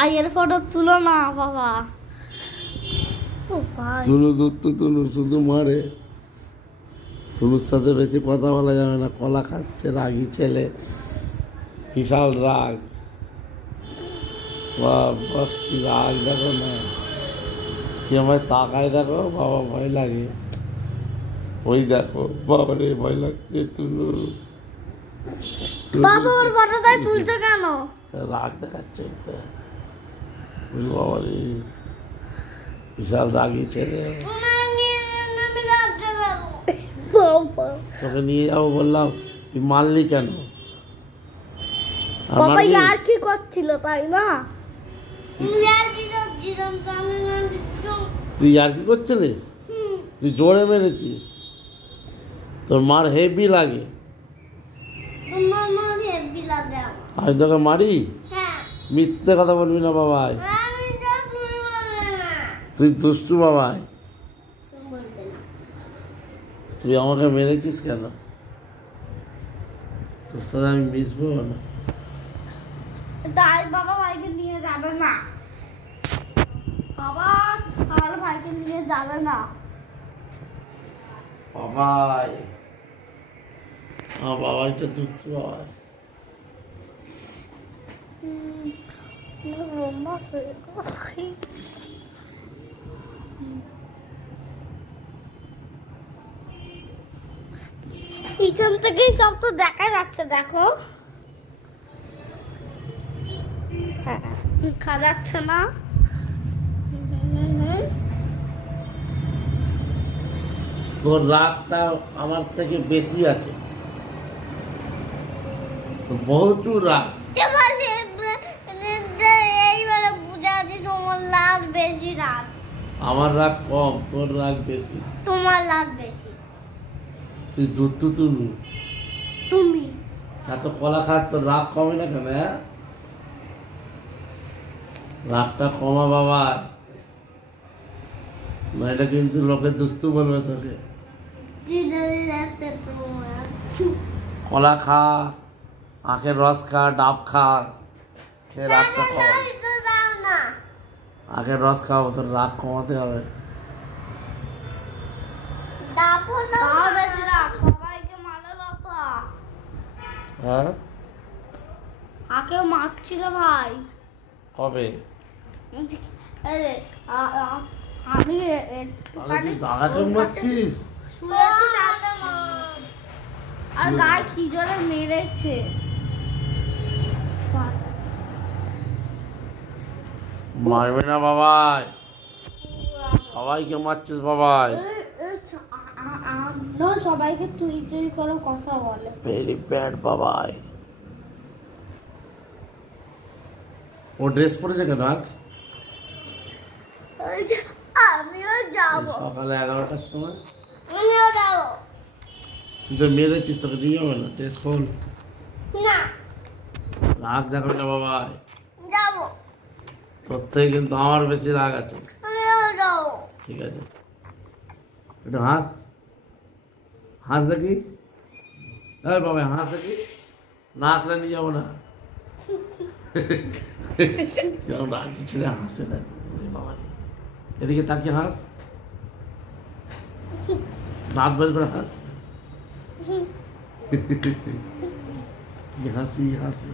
আগের ফটো তুলো না বাবা। তুনু দুত্তু তুনু শুধু মারে। তুনুর সাথে বেশি কথা বলা যাবে না, কলা খাচ্ছে, রাগী ছেলে, বিশাল রাগ। বাবা কি রাগ দেখো না, কি আমায় তাকায় দেখো বাবা, ভয় লাগে। ওই দেখো বাবা রে, ভয় লাগছে। তুনু বাবা ওর ফটোটাই তুলছো কেন? রাগ দেখাচ্ছে বাবা রে, বিশাল রাগী ছেলে। তোকে নিয়ে যাবো বললাম, তুই মারলি কেন? বাবা ইয়ার কি করছিল তাই না? তুই আর কি করছিলিস? তুই জোরে মেরেছিস, তোর মার হেভি লাগে। আমি তোকে মারি? মিথ্যে কথা বলবি না বাবাই, তুই দুষ্টু বাবাই। তুই আমাকে মেরেছিস কেন? তোর সাথে আমি মিশবো না। তাই বাবা ভাইকে নিয়ে যাবে না, বাবা আমার ভাইকে নিয়ে যাবে না। বাবাই, আমার বাবাইটা দুষ্টু বাবাই। পিছন থেকেই সব তো দেখা যাচ্ছে, দেখো। দেখা যাচ্ছে না? তোর রাগটা আমার থেকে বেশি আছে, প্রচুর রাগ। এইবারে বুঝা আছে তোমার রাগ বেশি। রাগ আমার রাগ কম, তোর রাগ বেশি। তোমার রাগ বেশি। তুই দুষ্টু তুলু, তুমি এত কলা খাস, তোর রাগ কমে না কেন? রাগটা কমা বাবা, এটা কিন্তু লোকে দুস্তু বলবে তোকে। কলা খা, আখের রস খা, ডাব খা, খেয়ে রাগটা কম। আখের রস খাও, তোর রাগ কমাতে হবে। সবাইকে মানে বাবা। হ্যাঁ, আকেও মারছিল ভাই। কবে? আমি দাদাকে মারছিস? আর গায়ে কি জোরে মেরেছে। মারবে না বাবাই, সবাইকে মারছিস বাবাই। সবাইকে তুই তুই করে কথা বলে। ভেরি ব্যাড বাবাই। ও ড্রেস পরেছে কেন আজ? আমিও যাবো সকালে 11টার সময়। আমিও যাবো। তুই তো মেরেছিস, তোকে নিয়ে যাবে না, ড্রেস খোল। না রাগ দেখাবে না বাবাই, যাবো। তোর থেকে কিন্তু আমার বেশি রাগ আছে। আমিও যাবো। ঠিক আছে, একটু হাস, হাস দেখি। এই বাবা হাস দেখি, না হাসলে নিয়ে যাবো না। যেমন রাগি ছেলে হাসে না বাবা, এদিকে তাকিয়ে হাস, দাঁত বের করে হাস। হাসি হাসি